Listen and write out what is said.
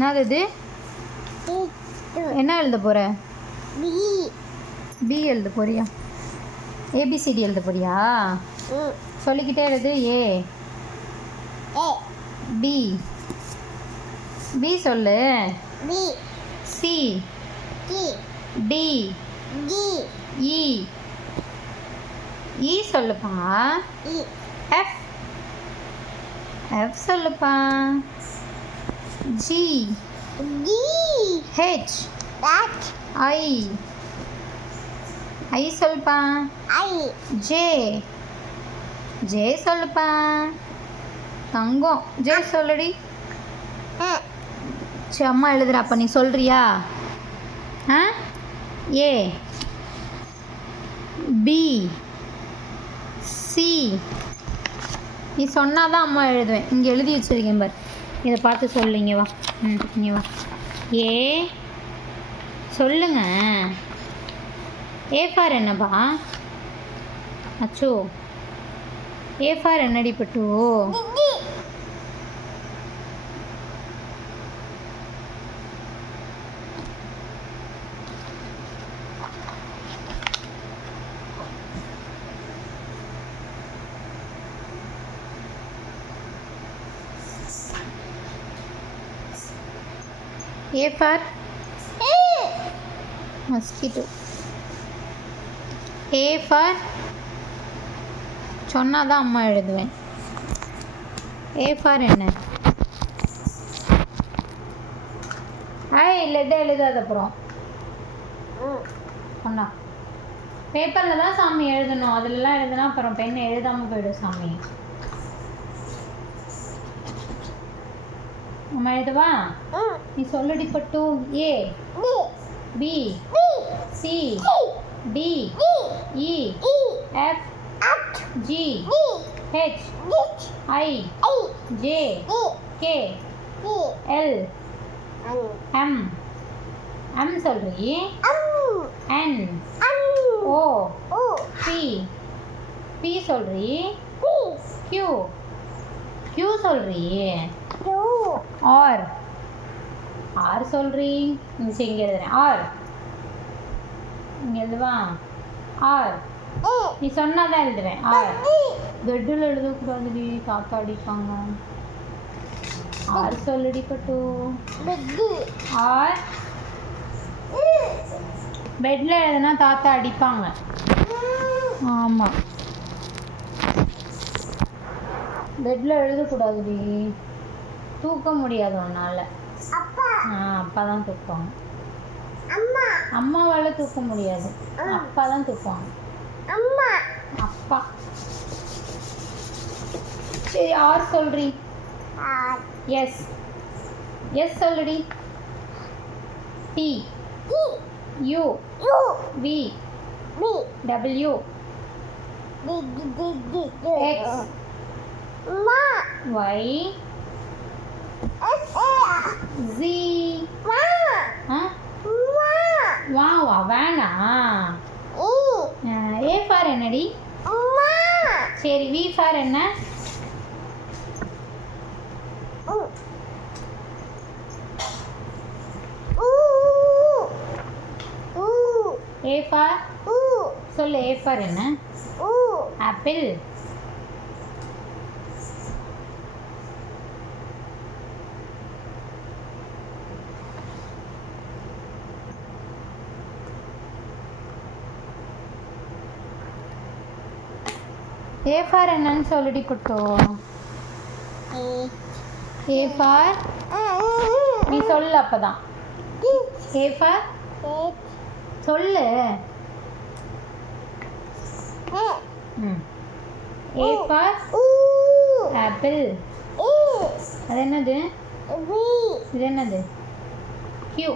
என்னது இது? என்ன எழுத போகிற? பி எழுத போறியா? ஏபிசிடி எழுத போறியா? சொல்லிக்கிட்டே எழுது. ஏ பி பி சொல்லு. சி டி இ இ சொல்லுப்பா. எஃப் எஃப் சொல்லுப்பா. ஜி ஹெச் ஐ ஐ சொல்லுப்பா. ஜே ஜே சொல்லுப்பா. தங்கம் ஜே சொல்லுடி. சரி அம்மா எழுதுற, அப்போ நீ சொல்கிறியா? ஆ ஏ பி சி நீ சொன்னாதான் அம்மா எழுதுவேன். இங்கே எழுதி வச்சுருக்கேன் பார், இதை பார்த்து சொல்லுங்க. வா இங்கே வா. ஏ சொல்லுங்க. ஏ ஃபார் என்னப்பா? அச்சோ ஏ ஃபார் என்னடி பட்டு? A for mosquito. A for சொன்னாதான் அம்மா எழுதுவேன். A for என்ன? இல்லை இதை எழுதாத. அப்புறம் சொன்னா பேப்பரில் தான் சாமி எழுதணும். அதிலலாம் எழுதுனா அப்புறம் பெண்ணை எழுதாமல் போயிடும் சாமி. அம்மா எழுதுவா? நீ சொல்லுடி பட்டு. A B C D E F G H I J K L M M சொல்றீ. என் ஓ பி பி சொல்றீ. கியூ கியூ சொல்றீ. ஆர் ஆர் சொல்றீ. இங்கே எழுதுறேன். ஆர் இங்கே எழுதுவா. ஆர் நீ சொன்னாதான் எழுதுவேன். ஆர் பெட்டில் எழுதக்கூடாதுடி, தாத்தா அடிப்பாங்க. ஆர் சொல்லுடி பட்டு. ஆர் பெட்டில் எழுதுனா தாத்தா அடிப்பாங்க. ஆமாம், பெட்டில் எழுதக்கூடாதுடி, தூக்க முடியாது உன்னால். அப்பா தான் தூக்குவாங்க. அம்மாவால் தூக்க முடியாது, அப்பா தான் தூக்குவாங்க. அப்பா. சரி ஆர் சொல்றீ. எஸ் எஸ் சொல்லுடி. T U V W X Y G. வா வேணா. ஏ ஃபார் என்னடி? சரி வி ஃபார் என்ன? ஏ ஃபார் சொல்லு. ஏ ஃபார் என்ன? ஆப்பிள். ஏ ஃபார் என்னன்னு சொல்லிடி குட்டோ. ஏ ஃபார் நீ சொல்லு, அப்பதான். ஏ ஃபார் சொல்லு. A for apple. அது என்னது? இது என்னது? கியூ